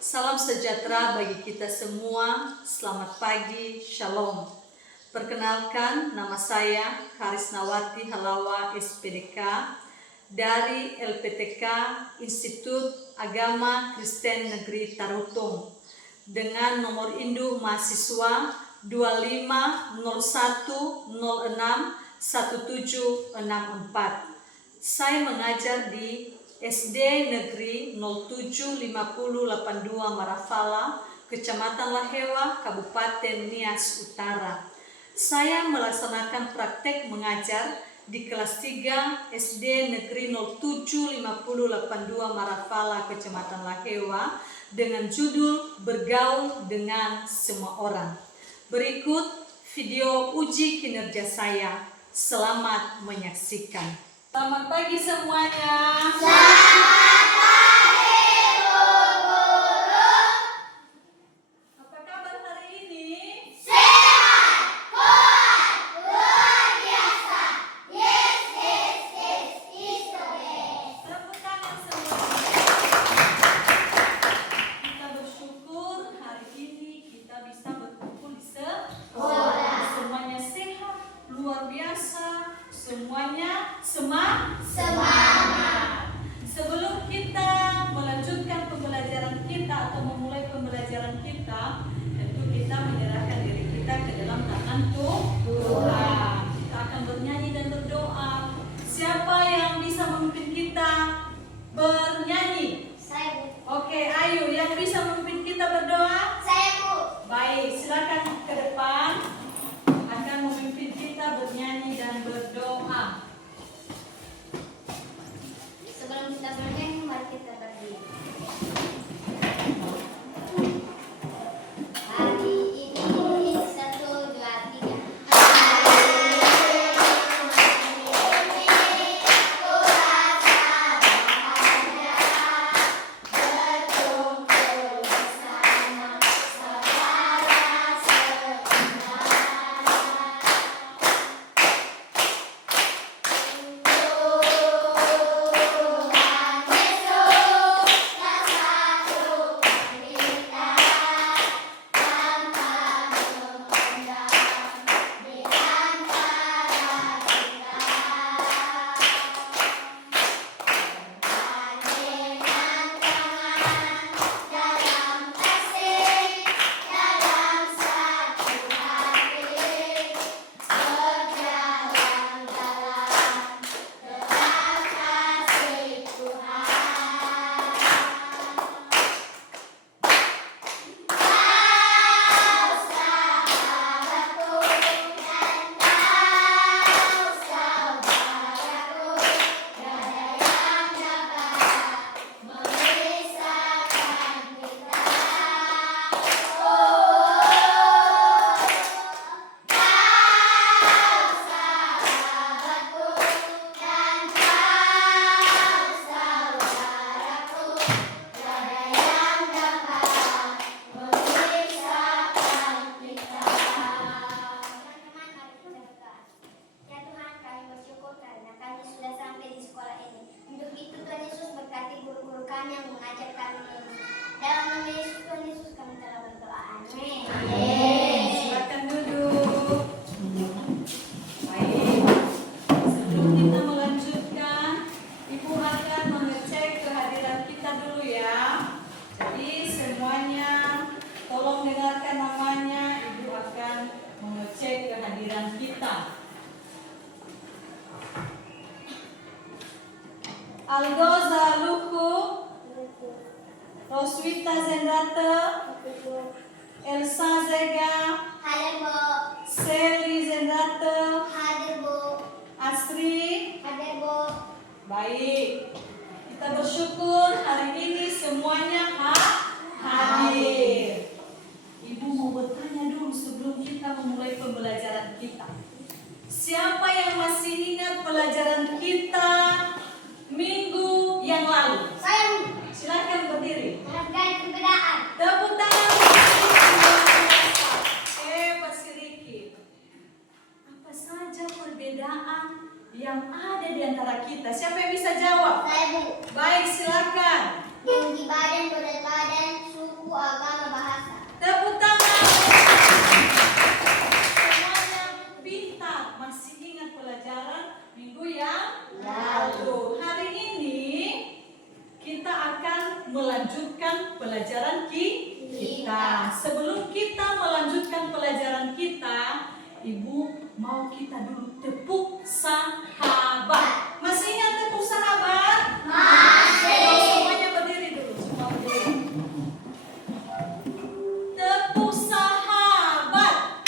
Salam sejahtera bagi kita semua. Selamat pagi, Shalom. Perkenalkan, nama saya Karisnawati Halawa SPDK dari LPTK Institut Agama Kristen Negeri Tarutung dengan nomor induk mahasiswa 2501061764. Saya mengajar di SD Negeri 075082 Marafala, Kecamatan Lahewa, Kabupaten Nias Utara. Saya melaksanakan praktek mengajar di kelas 3 SD Negeri 075082 Marafala, Kecamatan Lahewa dengan judul Bergaul dengan Semua Orang. Berikut video uji kinerja saya. Selamat menyaksikan. Selamat pagi semuanya. Selamat pagi, Bu Guru. Apa kabar hari ini? Sehat, kuat, luar biasa. Yes, is the best. Tepuk tangan semuanya. Kita bersyukur hari ini kita bisa berkumpul di sekolah. Semuanya sehat, luar biasa. Semuanya semangat. Sebelum kita melanjutkan pembelajaran kita atau memulai pembelajaran kita, tentu kita menyerahkan diri kita ke dalam tangan Tuhan. Kita akan bernyanyi dan berdoa. Siapa yang bisa memimpin kita bernyanyi? Saya, Bu. Oke, ayo yang bisa memimpin kita berdoa. Saya, Bu. Baik, silakan ke depan akan memimpin kita bernyanyi dan berdoa. Sebelum kita bernyanyi, mari kita berdiri. Hari ini 1, 2, 3. Silakan duduk. Baik. Sebelum kita melanjutkan, Ibu akan mengecek kehadiran kita dulu ya. Jadi semuanya tolong dengarkan namanya. Ibu akan mengecek kehadiran kita. Algoza Luku, Roswita Zendrate, Elsa Zega, Hadir, Bu. Sally Zendrate, Hadir, Bu. Asri. Hadir, Bu. Baik, kita bersyukur hari ini semuanya hadir. Ibu mau bertanya dulu sebelum kita memulai pembelajaran kita. Siapa yang masih ingat pelajaran kita minggu yang lalu? Saya, Bu. Silakan berdiri. Menghargai perbedaan. Tepuk tangan. Pak Siriki. Apa saja perbedaan yang ada di antara kita? Siapa yang bisa jawab? Saya, Bu. Baik, silakan. Yang buku agama bahasa. Tepuk tangan. Semuanya pintar. Masih ingat pelajaran minggu yang lalu. Hari ini kita akan melanjutkan pelajaran kita. Sebelum kita melanjutkan pelajaran kita, Ibu mau kita dulu tepuk sahabat. Masih ingat tepuk sahabat? Masih. Semuanya berdiri dulu. Semua berdiri. Tepuk sahabat.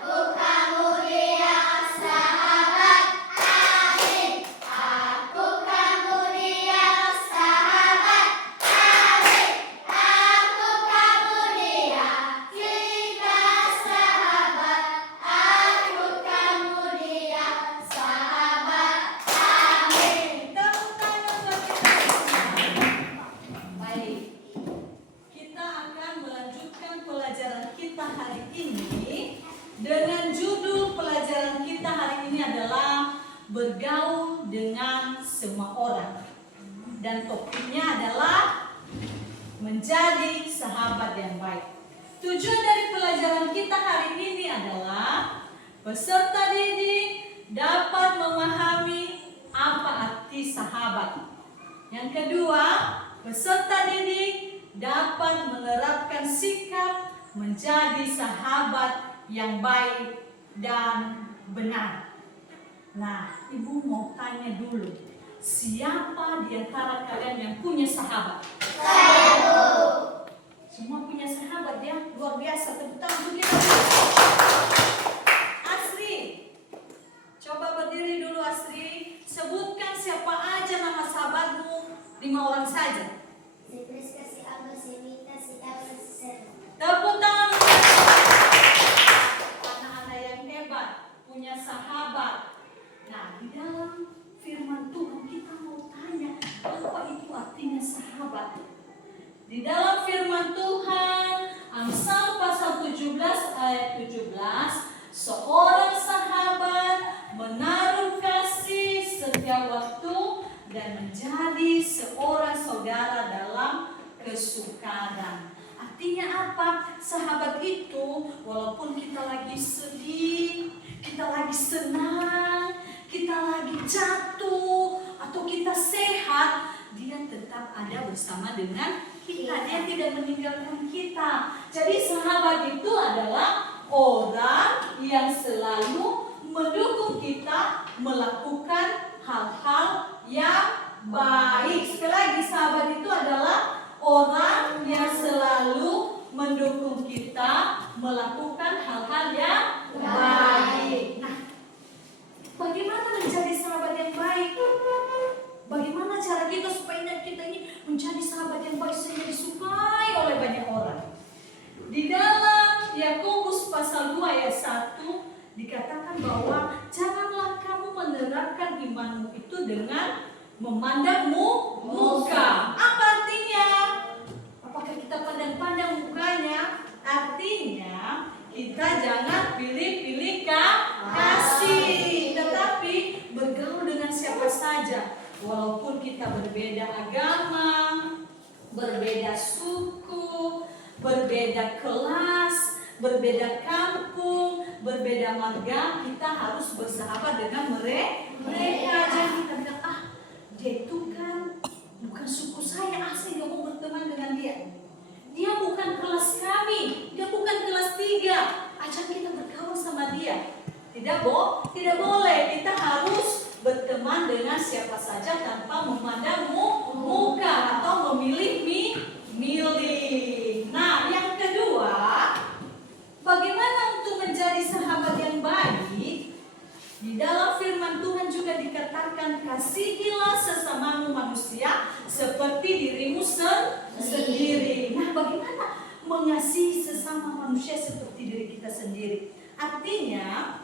Aku kamu dia sahabat. Amin. Aku kamu dia sahabat. Amin. Aku kamu dia kita sahabat. Aku kamu dia sahabat. Amin. Tepuk tangan buat kita semua. Baik. Kita akan melanjutkan pelajaran kita hari ini dengan judul pelajaran kita hari ini adalah bergaul dengan semua orang. Dan topiknya adalah menjadi sahabat yang baik. Tujuan dari pelajaran kita hari ini adalah peserta didik dapat memahami apa arti sahabat. Yang kedua, peserta didik dapat menerapkan sikap menjadi sahabat yang baik dan benar. Nah, Ibu mau tanya dulu, siapa di antara kalian yang punya sahabat? Semua punya sahabat ya, luar biasa. Tepuk tangan untuk kita. Asri, coba berdiri dulu Asri. Sebutkan siapa aja nama sahabatmu, 5 orang saja. Si Priska, si Alba, si Mita, si Elsa, si Sera. Tepuk tangan. Anak-anak yang hebat punya sahabat. Nah, di dalam firman Tuhan kita mau tanya, apa itu artinya sahabat? Di dalam firman Tuhan, Amsal pasal 17 ayat 17, seorang sahabat menaruh kasih setiap waktu dan menjadi seorang saudara dalam kesukaran. Artinya apa? Sahabat itu walaupun kita lagi sedih, kita lagi senang, kita lagi jatuh, atau kita sehat, dia tetap ada bersama dengan kita. Dia tidak meninggalkan kita. Jadi sahabat itu adalah orang yang selalu mendukung kita melakukan hal-hal yang baik. Sekali lagi, sahabat itu adalah orang yang selalu mendukung kita melakukan hal-hal yang baik. Nah, bagaimana menjadi sahabat yang baik? Bagaimana cara kita supaya kita ini menjadi sahabat yang baik sehingga disukai oleh banyak orang? Di dalam Yakobus pasal 2 ayat 1 dikatakan bahwa janganlah kamu menerapkan imanmu itu dengan memandang muka. Apa artinya? Apakah kita pandang-pandang mukanya? Artinya kita jangan pilih-pilih kasih, tetapi bergaul dengan siapa saja. Walaupun kita berbeda agama, berbeda suku, berbeda kelas, berbeda kampung, berbeda marga, kita harus bersahabat dengan mereka. Jangan kita bilang, dia itu kan bukan suku saya, saya gak mau berteman dengan dia. Dia bukan kelas kami, dia bukan kelas 3. Ajak kita berkawan sama dia. Tidak boleh. Kita harus berteman dengan siapa saja tanpa memandang muka atau memilih. Nah, yang kedua, bagaimana untuk menjadi sahabat yang baik? Di dalam firman Tuhan juga dikatakan, kasihilah sesamamu manusia seperti dirimu sendiri. Nah, bagaimana mengasihi sesama manusia seperti diri kita sendiri? Artinya,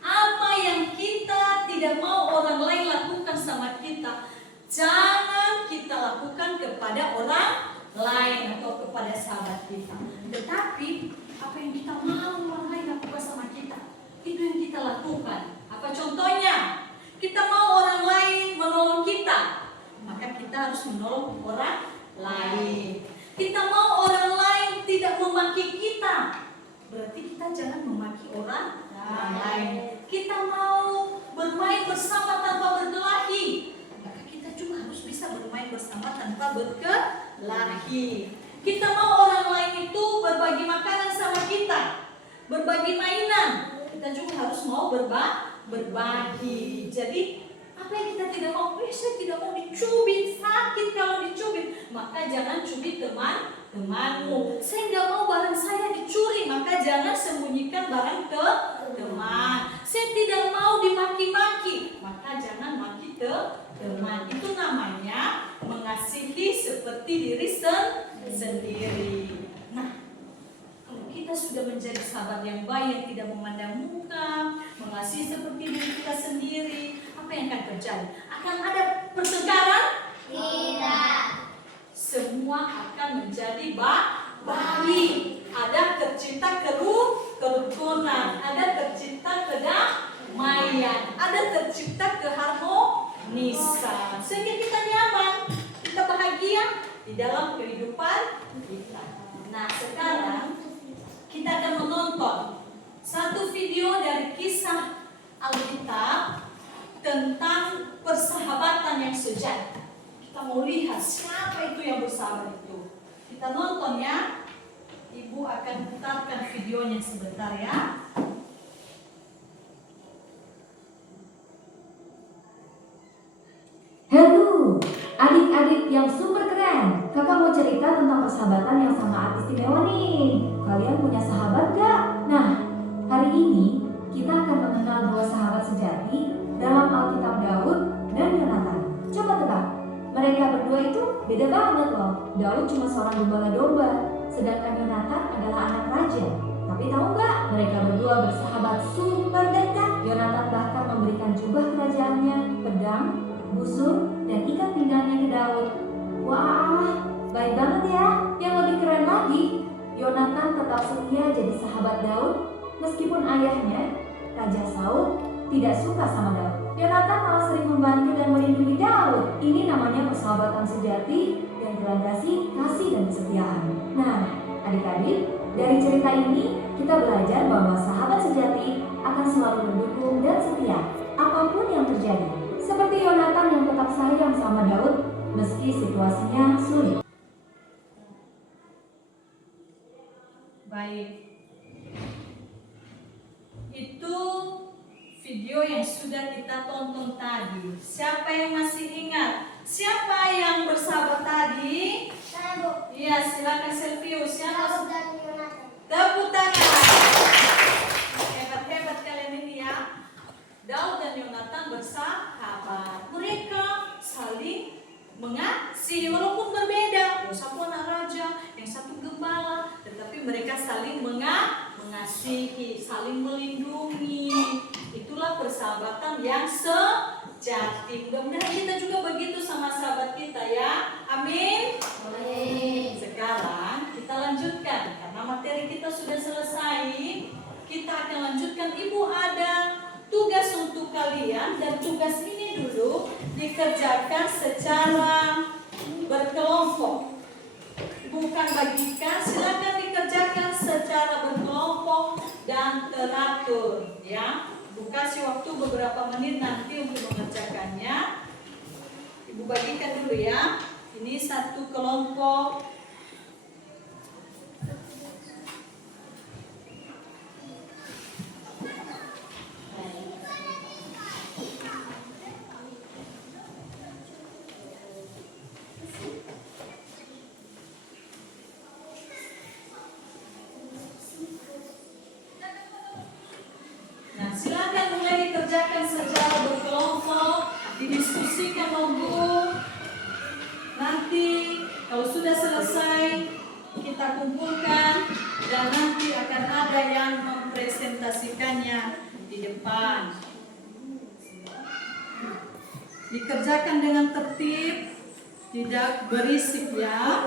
apa yang kita tidak mau orang lain lakukan sama kita, jangan kita lakukan kepada orang lain atau kepada sahabat kita. Tetapi apa yang kita mau orang lain lakukan sama kita, itu yang kita lakukan. Apa contohnya? Kita saat berkelahi. Kita mau orang lain itu berbagi makanan sama kita, berbagi mainan. Kita juga harus mau berbagi. Jadi apa yang kita tidak mau? Saya tidak mau dicubit, sakit kalau dicubit. Maka jangan cubit temanmu. Saya nggak mau barang saya dicuri, maka jangan sembunyikan barang teman. Saya tidak mau dimaki-maki, maka jangan maki teman. Itu namanya mengasihi seperti diri sendiri. Nah, kalau kita sudah menjadi sahabat yang baik, yang tidak memandang muka, mengasihi seperti diri kita sendiri, apa yang akan terjadi? Akan ada pertengkaran? Tidak. Semua akan menjadi baik. Ada tercipta kerukunan, ada tercipta kedamaian, ada tercipta keharmonisan. Sehingga kita nyaman, kita bahagia di dalam kehidupan kita. Nah, sekarang kita akan menonton satu video dari kisah Alkitab tentang persahabatan yang sejati. Kita mau lihat siapa itu yang bersahabat itu. Kita nonton ya. Ibu akan putarkan videonya sebentar ya. Halo, adik-adik yang super keren. Kakak mau cerita tentang persahabatan yang sangat istimewa nih. Kalian punya sahabat gak? Nah, hari ini kita akan mengenal dua sahabat sejati dalam Alkitab, Daud dan Yonatan. Coba tebak, mereka berdua itu beda banget loh. Daud cuma seorang gembala domba, sedangkan Yonatan adalah anak raja. Tapi tahu nggak, mereka berdua bersahabat super dekat. Yonatan bahkan memberikan jubah kerajaannya, pedang, busur, dan ikat pinggangnya ke Daud. Wah, baik banget ya. Yang lebih keren lagi, Yonatan tetap setia jadi sahabat Daud meskipun ayahnya, Raja Saul, tidak suka sama Daud. Yonatan malah sering membantu dan melindungi Daud. Ini namanya persahabatan sejati yang dilandasi kasih dan kesetiaan. Nah, adik-adik, dari cerita ini kita belajar bahwa sahabat sejati akan selalu mendukung dan setia apapun yang terjadi. Seperti Yonatan yang tetap sayang sama Daud meski situasinya sulit. Baik. Itu video yang sudah kita tonton tadi. Siapa yang masih ingat? Siapa yang bersahabat tadi? Saya Bu. Iya, silakan Selvius. Daud Siapa? dan Yonatan. Tepuk tangan. Hebat-hebat kalian ini ya. Daud dan Yonatan bersahabat. Mereka saling mengasihi walaupun berbeda. Yang satu anak raja, yang satu gembala, tetapi mereka saling mengasihi, saling melindungi. Itulah persahabatan yang sejati. Mudah-mudahan kita juga begitu sama sahabat kita ya. Amin. Sekarang kita lanjutkan karena materi kita sudah selesai. Kita akan lanjutkan. Ibu ada tugas untuk kalian dan tugas ini dulu dikerjakan secara berkelompok. Bukan bagikan, silakan dikerjakan secara berkelompok dan teratur ya. Ibu kasih waktu beberapa menit nanti untuk mengerjakannya. Ibu bagikan dulu ya. Ini satu kelompok. Nah, silakan mulai dikerjakan secara berkelompok, didiskusikan logo. Nanti kalau sudah selesai kita kumpulkan dan nanti akan ada yang mempresentasikannya di depan. Dikerjakan dengan tertib, tidak berisik ya.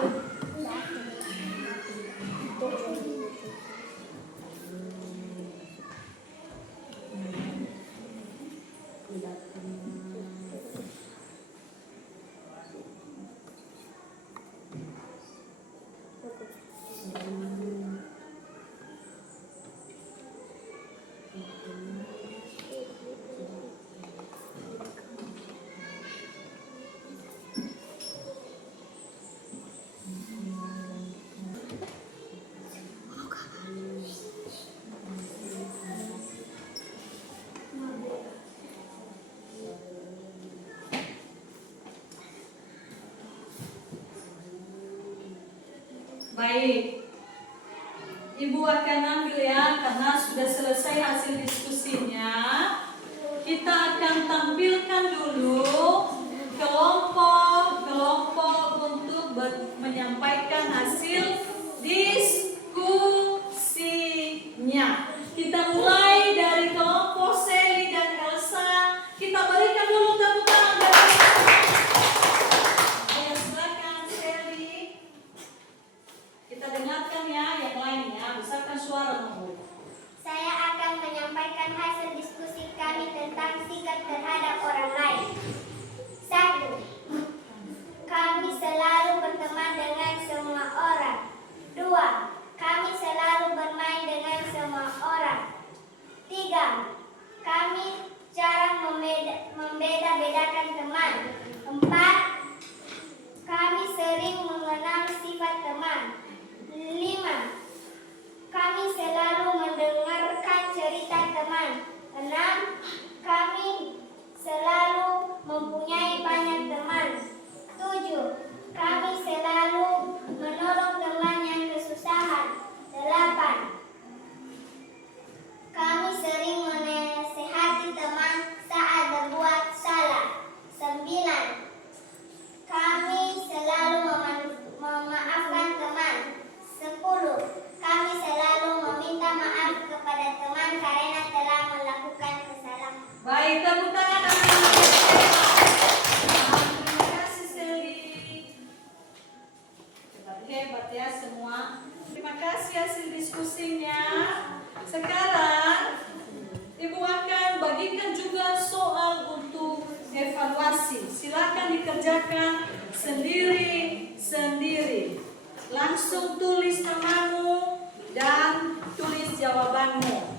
Baik. Ibu akan ambil ya, karena sudah selesai hasil diskusinya. Kita akan tampilkan dulu kelompok-kelompok untuk menyampaikan hasil diskusinya. Kita mulai dari kelompok Sally dan Elsa. Kita berikan dulu tepuk tangan. Ayo silakan Sally. Kita dengarkan ya yang lainnya. Besarkan suara Bu. Saya akan menyampaikan hasil diskusi kami tentang sikap terhadap orang lain. 1. Kami selalu berteman dengan semua orang. 2. Kami selalu bermain dengan semua orang. 3. Kami jarang membeda-bedakan teman. 4. Kami sering mengenal sifat teman. 5. Kami selalu mendengarkan cerita teman. 6. Kami selalu mempunyai banyak teman. 7. Kami selalu menolong teman yang kesusahan. 8. Kami sering menasehati teman saat berbuat salah. 9. Kami selalu memaafkan teman. 10. Kami selalu meminta maaf kepada teman karena telah melakukan kesalahan. Baik, tepuk tangan. Terima kasih Sally. Hebat ya semua. Terima kasih hasil diskusinya. Sekarang Ibu akan bagikan juga soal untuk evaluasi. Silakan dikerjakan sendiri-sendiri. Langsung tulis namamu dan tulis jawabanmu.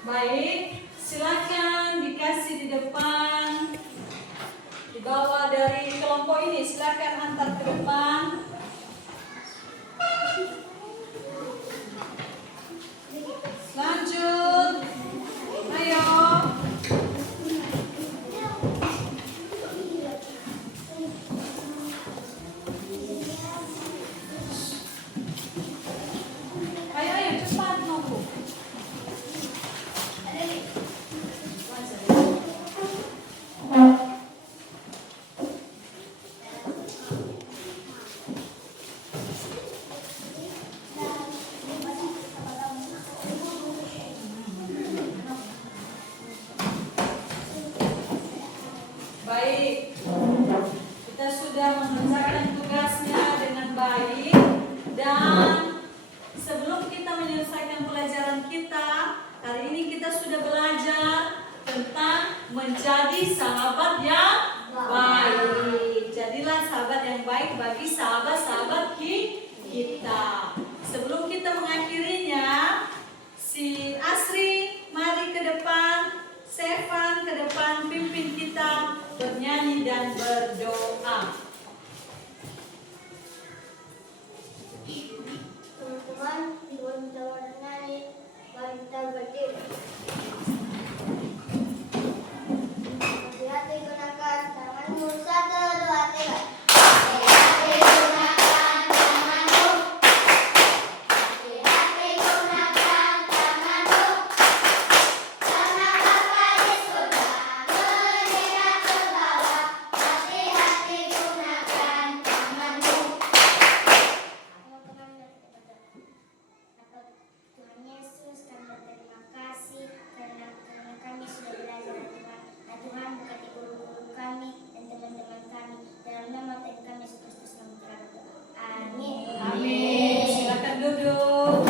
Baik, silakan dikasih di depan. Dibawa dari kelompok ini, silakan antar ke depan. Lanjut. Ayo. Ayo cepat nunggu. Baik, kita sudah mengerjakan tugasnya dengan baik. Dan sebelum kita menyelesaikan pelajaran kita, hari ini kita sudah belajar tentang menjadi sahabat yang baik. Jadilah sahabat yang baik bagi sahabat-sahabat kita. Sebelum kita mengakhirinya, si Asri mari ke depan, Sevan ke depan, pimpin kita bernyanyi dan berdoa. Teman-teman, di bawah kita berdiri. Hati-hati gunakan tanganmu. 1, 2, 3. Hati-hati gunakan tanganmu. Hati-hati gunakan tanganmu. Karena Bapak di surga melihat ke bawah. Hati-hati gunakan tanganmu. Teman-teman, Tuhan Yesus, kami berterima kasih karena kami sudah belajar Tuhan. Nah, Tuhan berkati guru-guru kami dan teman-teman kami. Dalam nama Tuhan kami Yesus Kristus kami berdoa. Amin. Amin. Silakan duduk.